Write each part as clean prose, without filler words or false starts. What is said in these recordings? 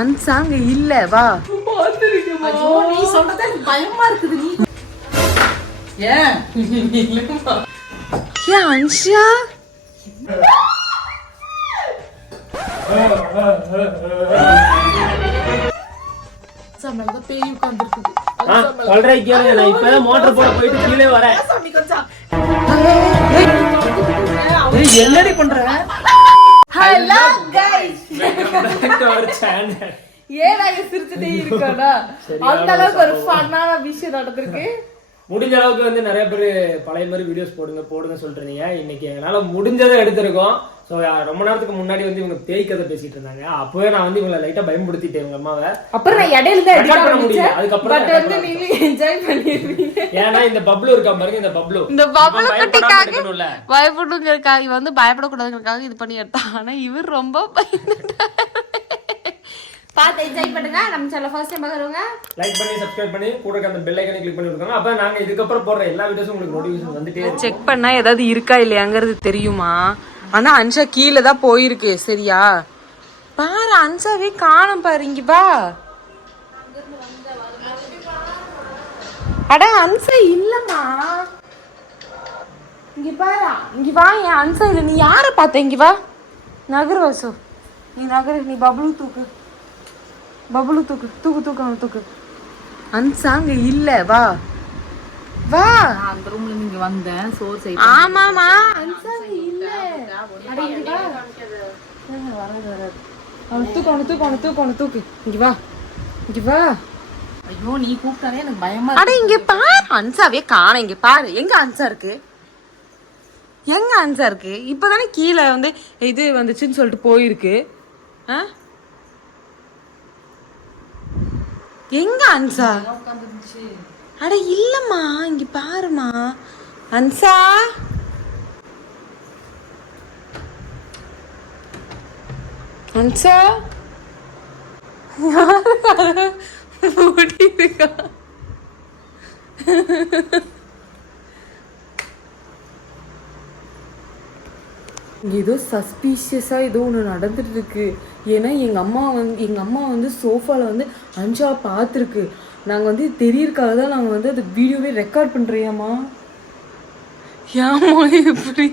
அன்சாங்க இல்ல வா. நீ சொன்னதே பயமா இருக்குது. நீ ஏன் அன்ஷா பேய் உட்கார்ந்துருக்குது. மோட்டர் போட போயிட்டு கீழே வரேன். என்னடி பண்ற? ஹலோ கைஸ், ஏன் நாங்க சிரிச்சுட்டே இருக்கோம்னா அந்த அளவுக்கு ஒரு ஃபன்னான விஷயம் நடந்திருக்கு. முடிஞ்ச அளவுக்கு வந்து நிறைய பேர் பழைய மாதிரி வீடியோஸ் போடுங்க சொல்றீங்க. இன்னைக்கு என்னால முடிஞ்சதை எடுத்திருக்கோம். ஸோ ரொம்ப நேரத்துக்கு முன்னாடி வந்து இவங்க பேய் கதை பேசிட்டு இருந்தாங்க. அப்பவே நான் வந்து இவங்களை லைட்டா பயன்படுத்திட்டேன் இவங்க அம்மாவை. அப்புறம் நான் இடையில தான் ரெக்கார்ட் பண்ண முடியல. அதுக்கப்புறம் வந்து நீங்க என்ஜாய் பண்ணிருவீங்க. ஏன்னா இந்த பப்ளு இருக்கா பாருங்க, இந்த பப்ளு குட்டிக்காக பயப்படுங்கிறதுக்காக இவ வந்து பயப்படக்கூடாதுங்கிறதுக்காக இது பண்ணி எடுத்தான். ஆனா இவர் ரொம்ப பார்த்து என்ஜாய் பண்ணுங்க. நம்ம சேனல் ஃபர்ஸ்ட் டைம் பார்க்கறவங்க லைக் பண்ணி சப்ஸ்கிரைப் பண்ணி கூட இருக்க அந்த பெல் ஐகானை கிளிக் பண்ணி விடுங்க. அப்ப நாங்க இதுக்கு அப்புறம் போடுற எல்லா வீடியோஸும் உங்களுக்கு நோட்டிஃபிகேஷன் வந்துட்டே இருக்கும். செக் பண்ணா ஏதாவது இருக்கா இல்லையாங்கிறது தெரியுமா? ஆனா அன்ஷா கீழே தான் போயிருக்கு. சரியா பாரு, அன்ஷாவே காணோம் பாரு. இங்க வா. அட அன்ஷா இல்லம்மா, இங்க பாரு. இங்க வா. என் அன்ஷா இல்ல. நீ யார பார்த்த? இங்க வா. நகரு வசு, நீ நகரு. நீ பப்ளு தூக்கு, பப்ளு தூக்கு, தூக்கு தூக்கு, அவன் தூக்கு. அன்சாங்க இல்ல. வா வா. அந்த ரூம்ல நீங்க வந்தேன் சோறு செய்ய. ஆமாமா, அன்சாங்க இல்ல. அட இங்க வா. வராது. அவன் தூக்கு, அவன் தூக்கு, அவன் தூக்கு, அவன் தூக்கு. இங்க வா, இங்க வா. ஐயோ நீ கூப்பிட்டாலே எனக்கு பயமா. அட இங்க பாரு, அன்சாவே காண. இங்க பாரு, எங்க அன்சா இருக்கு? எங்க அன்சா இருக்கு? இப்பதானே கீழே வந்து இது வந்துச்சுன்னு சொல்லிட்டு போயிருக்கு. எங்க அன்சா? அட இல்லம்மா, இங்க பாருமா. அன்சா, அன்சா இருக்கா? ஏதோ சஸ்பீஷியஸா ஏதோ ஒன்று நடந்துட்டு இருக்கு. ஏன்னா எங்க அம்மா வந்து சோஃபால வந்து அன்ஷா பார்த்துருக்கு. நாங்க வந்து தெரியறதுக்காக தான் நாங்க வந்து அது வீடியோவே ரெக்கார்ட் பண்றியாமா. ஏமா இப்படி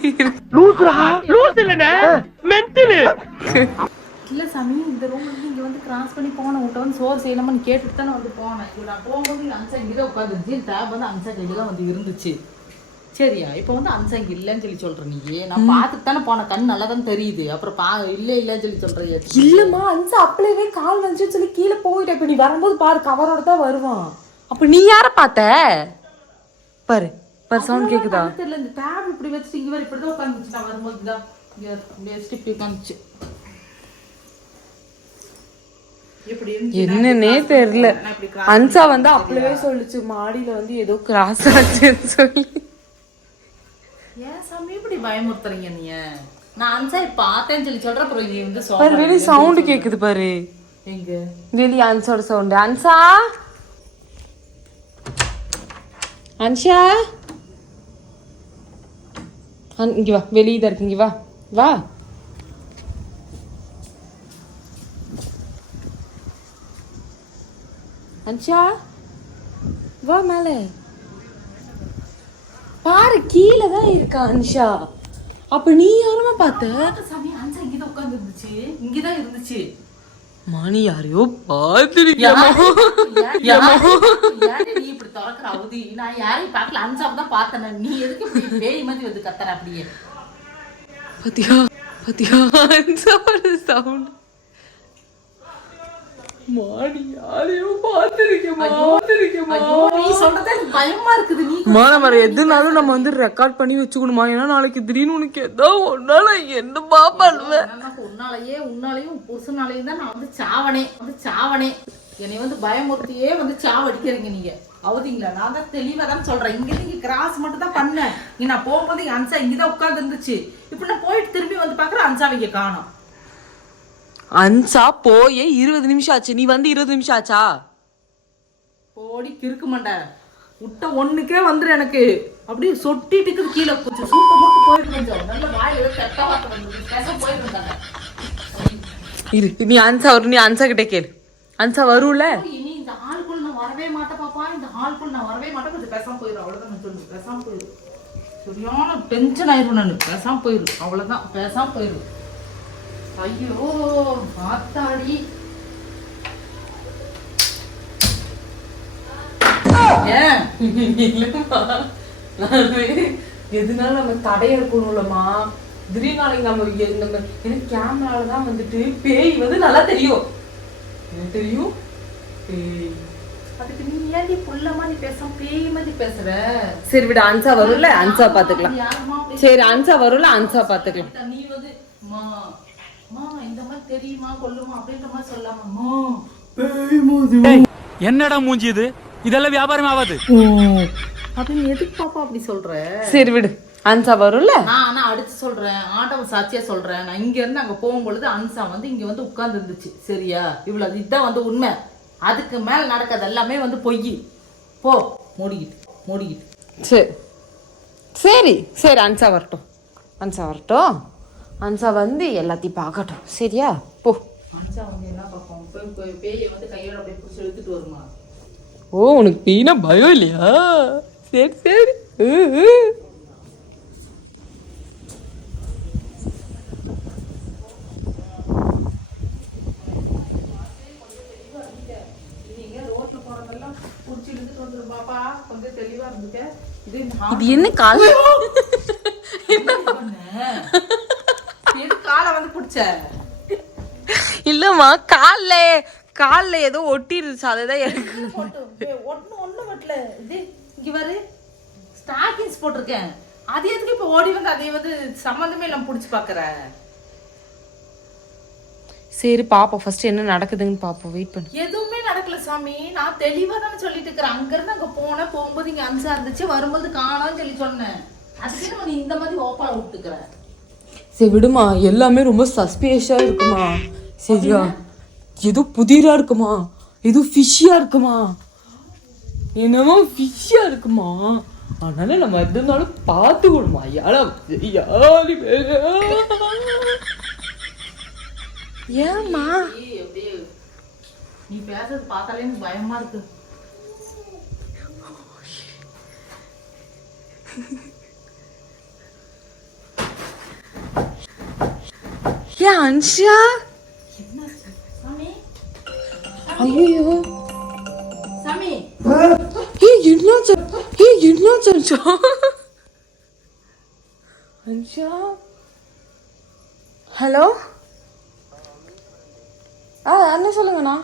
இல்ல சாமி, இந்த ரூம்ல இருந்து இங்க வந்து கிராஸ் பண்ணி போனேன். உன்ட்ட வந்து சோறு செய்யலாமான்னு கேட்டுட்டு தானே வந்து போனேன். இப்போ நான் போகும்போது அன்சா இங்கதான் உட்காந்துருச்சு. டேப் வந்து அன்சா கையில தான் வந்து இருந்துச்சு. சரியா, இப்போ வந்து அன்சாங்க இல்லைன்னு சொல்லி சொல்ற நீ. நான் பார்த்துட்டு தானே போனேன், கண் நல்லா தான் தெரியுது. அப்புறம் இல்லைன்னு சொல்லி சொல்றியா? இல்லம்மா, அன்சா அப்படியே கால் வந்துச்சுன்னு சொல்லி கீழே போயிட்ட. இப்ப நீ வரும்போது பாரு, கவரோட தான் வருவான். அப்ப நீ யார பார்த்த? பாரு பாரு, சவுண்ட் கேக்குதா? தெரியல. இந்த டேப் இப்படி வச்சுட்டு இங்க வர இப்படிதான் உட்காந்துச்சு. நான் வரும்போது தான் இங்க வச்சுட்டு இப்படி உட்காந்துச்சு. என்னன்னே தெரியல. அன்சா வந்து அப்படியே சொல்லுச்சு, மாடியில வந்து ஏதோ கிராஸ் ஆச்சுன்னு சொல்லி. ஏன் சாமி இப்படி பயமுறுத்துறீங்க நீங்க? நான் அன்சா பார்த்தேன்னு சொல்லி சொல்ற. அப்புறம் நீ வந்து வெளிய சவுண்ட் கேக்குது பாரு. எங்க வெளிய அன்சாவோட சவுண்ட். அன்சா, அன்ஷா, இங்க வா. வெளியே தான் இருக்கு. இங்க வா, வா. அன்ஷா வா மேல பாரு, கீழே தான் இருக்கா அன்ஷா. அப்ப நீ யாருமா பார்த்த? சாமி அன்சா இங்கதான் உட்கார்ந்து இருந்துச்சு, இங்கதான் இருந்துச்சு. மணி யாரையோ பாத்துருக்கியா? நீ இப்படி திறக்கிற அவதி. நான் யாரையும் பார்க்கல, அன்சாவை தான் பார்த்தேன். நீ எதுக்கு இப்படி பேய் மாதிரி வந்து கத்துற? அப்படியே பாத்தியா பாத்தியா அன்சாவோட சவுண்ட். மாடி யாரையோ பாத்துருக்கேமா. நீ சொன்னதே பயமா இருக்குது. நீ நம்ம எதுனாலும் நம்ம வந்து ரெக்கார்ட் பண்ணி வச்சுக்கணுமா? ஏன்னா நாளைக்கு திடீர்னு உனக்கு ஏதோ ஒன்னால என்னமா பண்ணுவேன். உன்னாலையும் புருஷனாலையும் தான் நான் வந்து சாவனே. என்னை வந்து பயமுறுத்தியே வந்து சாவடிக்கிறீங்க நீங்க. அவதிங்களா? நான் தான் தெளிவா தான் சொல்றேன். இங்க நீங்க கிராஸ் மட்டும் தான் பண்ணேன். நீ நான் போகும்போது அன்சா இங்கதான் உட்கார்ந்து இருந்துச்சு. இப்ப நான் போயிட்டு திரும்பி வந்து பாக்குறேன், அன்சாவை இங்க காணோம். அன்சா போயே 20 நிமிஷம் ஆச்சு. நீ வந்து 20 நிமிஷம் ஆச்சா? போடி கிறுக்கு மாட்ட. விட்ட ஒண்ணுக்கே வந்துரு எனக்கு. அப்படியே சொட்டிட்டு இருக்குது கீழே கொஞ்சம் சூப்பை மட்டும் போயிட்டு கொஞ்சம் நல்ல வாயில கெட்ட வார்த்தை வந்து பேச போயிருந்தாங்க. இரு நீ அன்சா கிட்டே கேளு. அன்சா வரும்ல. இனி இந்த ஆளுக்குள்ள நான் வரவே மாட்டேன் பாப்பா, இந்த ஆளுக்குள்ள நான் வரவே மாட்டேன், கொஞ்சம் பேசாம போயிடும் அவ்வளவுதான். நான் சொல்லுவேன் பேசாம போயிடும். சரியான டென்ஷன் ஆயிரும் நான். பேசாம போயிடும் அவ்வளவுதான், பேசாம போயிடும். ஐயோ ஆத்தாடி. ஏன் எதுனால நம்ம தடைய இருக்கணும்லமா. திடீர்னு நாளைக்கு நம்ம எனக்கு கேமராலதான் வந்துட்டு பேய் வந்து நல்லா தெரியும். எனக்கு தெரியும் பேய். அதுக்கு நீ ஏன்டி புள்ள மாதிரி பேசாம பேய் மாதிரி பேசுற? சரி விட, அன்சா வரும்ல, அன்சா பாத்துக்கலாம். சரி அன்சா வரும்ல, அன்சா பாத்துக்கலாம். நீ வந்து மா மா இந்த மாதிரி தெரியுமா கொல்லுமா அப்படின்ற மாதிரி சொல்லாமா. என்னடா மூஞ்சி இது? இதெல்லாம் வியாபாரம் ஆகாது அப்படின்னு எதுக்கு பாப்பா அப்படி சொல்ற? சரி விடு, அன்சா வரும்ல. நான் ஆனா அடிச்சு சொல்றேன், ஆண்டவன் சாட்சியா சொல்றேன். நான் இங்க இருந்து அங்க போகும்பொழுது அன்சா வந்து இங்க வந்து உட்கார்ந்து இருந்துச்சு. சரியா? இவ்வளவு இதுதான் வந்து உண்மை. அதுக்கு மேல நடக்கிறது எல்லாமே வந்து பொய். போ மூடிக்கிட்டு. சரி சரி சரி அன்சா வரட்டும். அன்சா வந்து எல்லாத்தையும் பார்க்கட்டும். சரியா? போ. அன்சா வந்து என்ன பார்ப்போம்? பேயை வந்து கையோட அப்படியே பிடிச்சி எடுத்துட்டு வருமா? ஓ, உனக்கு பேய்னா பயம் இல்லையா? சரி சரி. இது என்ன கால்? காலை வந்து பிடிச்ச இல்லம்மா, கால்ல ஏதோ ஒட்டிருச்சு. அதுதான் எனக்கு ஒண்ணு வட்டல. இது இங்க பாரு, ஸ்டாக்கிங்ஸ் போட்டிருக்கேன். அது எதுக்கு இப்ப ஓடி வந்து அதை வந்து சம்பந்தமே இல்லாம புடிச்சு பாக்குற? சரி பாப்போம், ஃபர்ஸ்ட் என்ன நடக்குதுன்னு பாப்போம். வெயிட் பண்ணு. எதுவுமே நடக்கல சாமி. நான் தெளிவா தானே சொல்லிட்டு இருக்கிறேன். அங்க இருந்து அங்க போகும்போது இங்க அன்சா இருந்துச்சு, வரும்போது காணோம்னு சொல்லி சொன்னேன். அதுக்கு நம்ம இந்த மாதிரி ஓப்பால விட்டுக்கிற. சரி விடுமா, எல்லாமே ரொம்ப சஸ்பிஷியஸா இருக்குமா. சரியா? ஏதோ புதிரா இருக்குமா, ஏதோ ஃபிஷ்ஷியா இருக்குமா, என்னமோ ஃபிஷ்ஷியா இருக்குமா. அதனால நம்ம எது இருந்தாலும் பார்த்து விடுமா. ஏம்மா நீ பேசுறது பார்த்தாலே எனக்கு பயமா இருக்கு. ஏன் அன்ஷா? ஐயோ சாமி, என்னாச்சு அன்ஷா? ஹலோ, அண்ணா சொல்லுங்கண்ணா.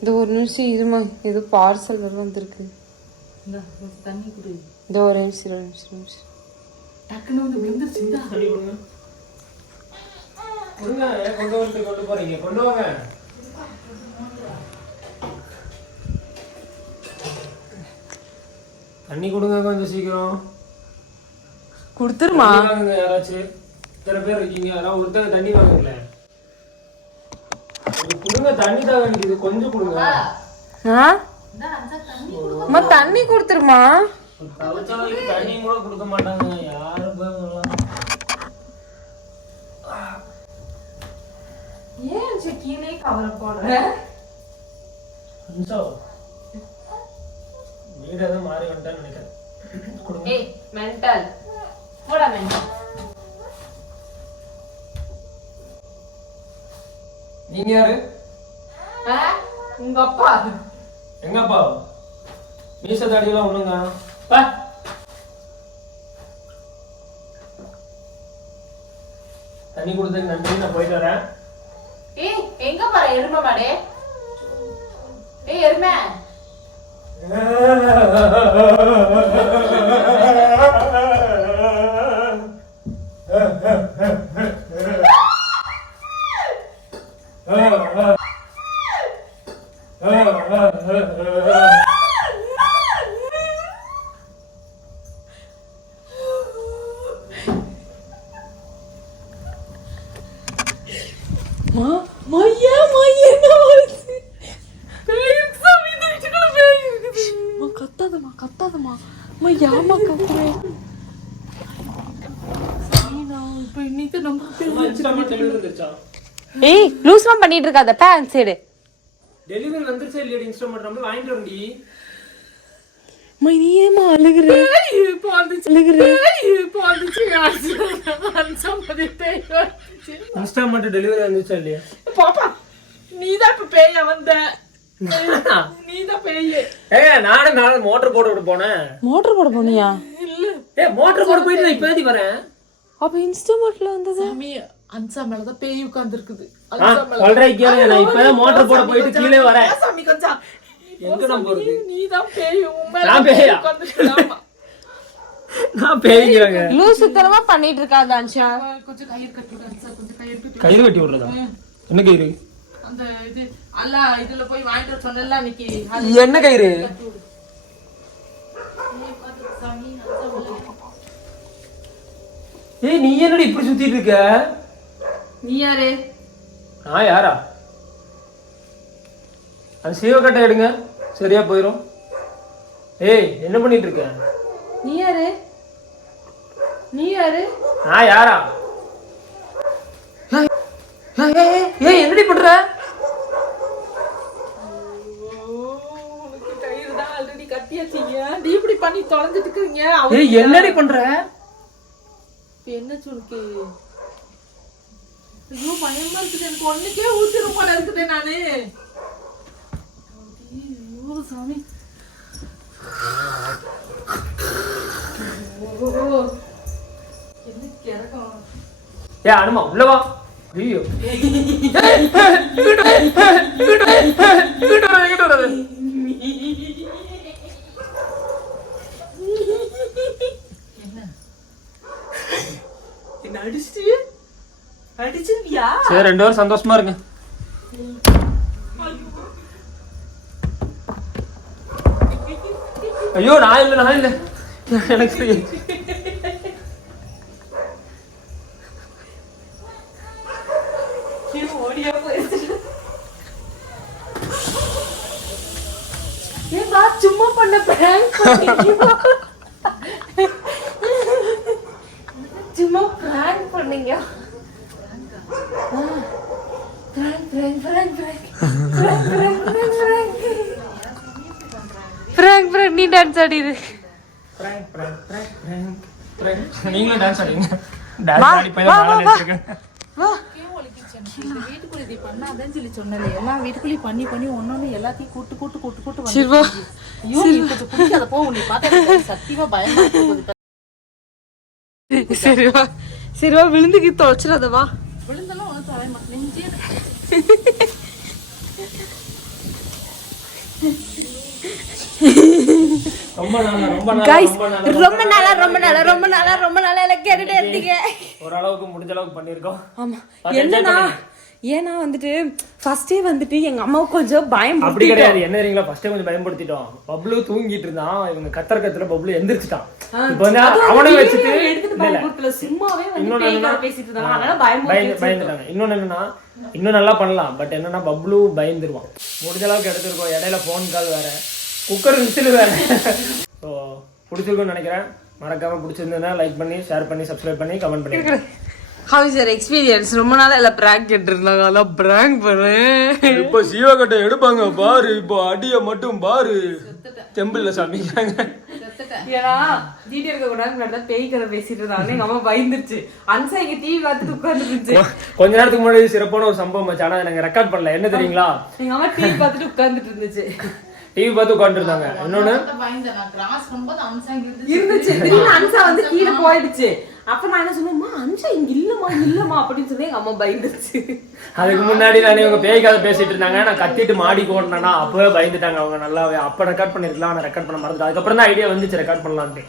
இந்த ஒரு நிமிஷம் இருமா, ஏதோ பார்சல் வர வந்திருக்கு. தண்ணி குடி. இந்த ஒரு நிமிஷம். டக்குன்னு வந்து விழுந்துருச்சு. கொண்டு போறீங்க, கொண்டு வாங்க. தண்ணி கொடுங்க கொஞ்சம் சீக்கிரம். கொடுத்துருமா. யாராச்சும் இத்தனை பேர் இருக்கீங்க, யாராவது ஒருத்தங்க தண்ணி வாங்கல. கொடுங்க, தண்ணி தான் வேண்டியது, கொஞ்சம் கொடுங்க. தண்ணி கொடுத்துருமா. தண்ணி கூட கொடுக்க மாட்டாங்க யாரும். ஏன் கீழே கவலை போடுற? வீடு எதுவும் மாறி வந்துட்டான்னு நினைக்கிறேன். மென்டல் போடா மென்டல். நீங்க யாரு? உங்க அப்பா. எங்க அப்பா? மீச தாடியெல்லாம் ஒண்ணுங்க. தண்ணி கொடுத்ததுக்கு நன்றி, நான் போயிட்டு வரேன். எங்க போற எருமை மாடே? எருமை கத்தாதமா ஏமா கத்துறேன் இப்ப இன்னைக்கு நம்ம ஏய் லூஸ்மா பண்ணிட்டு இருக்காத பேன் சைடு டெலிவரி வந்துருச்சா இல்லையா இன்ஸ்டால்மெண்ட் நம்ம வாங்கிட்டு வரண்டி நீ ஏமா அழுகுற இன்ஸ்டால்மெண்ட் டெலிவரி வந்துருச்சா இல்லையா பாப்பா நீதான் இப்ப பேய வந்த நீதான் பேய நானும் மோட்டர் போட விட போனேன் மோட்டர் போட போனியா இல்ல மோட்டர் போட போயிட்டு நான் இப்போதைக்கு வரேன் அப்ப இன்ஸ்டால்மெண்ட்ல வந்தது சாமி அன்சா மேலதான் பேய் உட்கார்ந்து இருக்குது நான் இப்பதான் மோட்டர் போட போயிட்டு கீழே வரேன் சாமி கொஞ்சம் எங்க நான் போறது நீதான் பேய் நான் பேயா நான் பேய்ங்கறாங்க லூசுத்தனமா பண்ணிட்டு இருக்காத அன்ஷா கொஞ்சம் கயிறு கட்டுங்க அன்சா கொஞ்சம் கயிறு கட்டு கயிறு கட்டி விடுறதா என்ன கயிறு அந்த இது அல்ல இதுல போய் வாங்கிட்டு வர சொன்னல அன்னைக்கு என்ன கயிறு ஏய் நீ என்னடி இப்படி சுத்திட்டு இருக்க நீ யாரு நான் யாரா அந்த சீவக்கட்டை எடுங்க சரியா போயிரும் ஏய் என்ன பண்ணிட்டு இருக்க நீ யாரு நீ யாரு நான் யாரா ஏய் என்னடி பண்ற உனக்கு கயிறு தான் ஆல்ரெடி கட்டியாச்சீங்க நீ இப்படி பண்ணி தொலைஞ்சிட்டு இருக்கீங்க ஏய் என்னடி பண்ற என்ன சொல்லுக்கு ஐயோ பயமா இருக்குது எனக்கு ஒண்ணுக்கே ஊத்திரும் போல இருக்குதே நானு ஐயோ சாமி என்ன கிடக்கும் ஏ அனுமா உள்ள வா ஐயோ என்ன அடிச்சிட்டியா அடிச்சிருவியா சரி 2 பேரும் சந்தோஷமா இருங்க ஐயோ நான் இல்ல எனக்கு ஓடியா போயிடுச்சு ஏன்பா சும்மா பண்ண பிராங்க் சும்மா பிராங்க் பண்ணீங்க பிராங்க் நீ டான்ஸ் ஆடிடு நீங்களும் டான்ஸ் ஆடுங்க டான்ஸ் ஆடி போய் தான் மேல நிறுத்துறேன் வீட்டுக்குள்ள இது பண்ணாதான் சொல்லி சொன்னல எல்லாம் வீட்டுக்குள்ளே பண்ணி பண்ணி ஒன்னொன்னு எல்லாத்தையும் கூட்டு சிர்வா ஐயோ நீ கொஞ்சம் குடிக்காத போ உன்னை பார்த்தா சத்தியமா பயமா இருக்குது சரிவா விழுந்துக்கு தொலைச்சிடாதவா விழுந்தெல்லாம் உனக்கு தொலை மாட்டேன் நெஞ்சே ரொம்ப நாளா எல்லாம் கேட்டுட்டே இருந்தீங்க ஓரளவுக்கு முடிஞ்ச அளவுக்கு பண்ணிருக்கோம் ஆமா என்னன்னா ஏன்னா வந்துட்டு ஃபர்ஸ்டே வந்துட்டு எங்க அம்மாவுக்கு கொஞ்சம் பயம் அப்படி கிடையாது என்ன தெரியுங்களா ஃபர்ஸ்டே கொஞ்சம் பயன்படுத்திட்டோம் பப்ளு தூங்கிட்டு இருந்தான் இவங்க கத்தர பப்ளு எந்திரிச்சிட்டான் இப்போ வந்து அவனை வச்சுட்டு சும்மாவே இன்னொன்னு பேசிட்டு இருந்தாங்க அதனால பயந்துட்டாங்க இன்னொன்னு என்னன்னா இன்னும் நல்லா பண்ணலாம் பட் என்னன்னா பப்ளு பயந்துருவான் முடிஞ்ச அளவுக்கு எடுத்திருக்கோம் இடையில போன் கால் வேற குக்கர் விசில் வேற ஸோ பிடிச்சிருக்கும்னு நினைக்கிறேன் மறக்காம பிடிச்சிருந்ததுன்னா லைக் பண்ணி ஷேர் பண்ணி சப்ஸ்கிரைப் பண்ணி கமெண்ட் பண்ணி How is your experience? ரொம்ப நாளா எல்லாம் prank கேட்டு இருந்தாங்க அதான் prank பண்ணேன் இப்போ சீவக்கட்டை எடுப்பாங்க பாரு இப்போ அடிய மட்டும் பாரு டெம்பிள்ல சாமிக்கிறாங்க ஏன்னா ஜிடி இருக்க கூட பேய் கதை பேசிட்டு இருந்தாங்க எங்க அம்மா பயந்துருச்சு அன்சா இங்க டிவி பார்த்துட்டு உட்கார்ந்துருச்சு கொஞ்ச நேரத்துக்கு முன்னாடி சிறப்பான ஒரு சம்பவம் ஆச்சு ஆனா நாங்க ரெக்கார்ட் பண்ணல என்ன தெரியுங்களா எங்க அம்மா டிவி பார்த்துட்டு உட்கார்ந்துட்டு இருந்துச்சு டிவி பார்த்து உட்கார்ந்து இருந்தாங்க இன்னொன்னு இருந்துச்சு திடீர்னு அன்சா வந்து கீழே போயிடுச்சு அப்ப நான் என்ன சொன்னேம்மா அன்சா இங்க இல்லம்மா அப்படின்னு சொல்லி எங்க அம்மா பயந்துருச்சு அதுக்கு முன்னாடி நான் இவங்க பேய் கதை பேசிட்டு இருந்தாங்க நான் கத்திட்டு மாடிக்கு ஓடினா அப்பவே பயந்துட்டாங்க அவங்க நல்லாவே அப்ப ரெக்கார்ட் பண்ணிருக்கலாம் ஆனா ரெக்கார்ட் பண்ண மறந்துட்டு அதுக்கப்புறம் தான் ஐடியா வந்துச்சு ரெக்கார்ட் பண்ணலான்ட்டு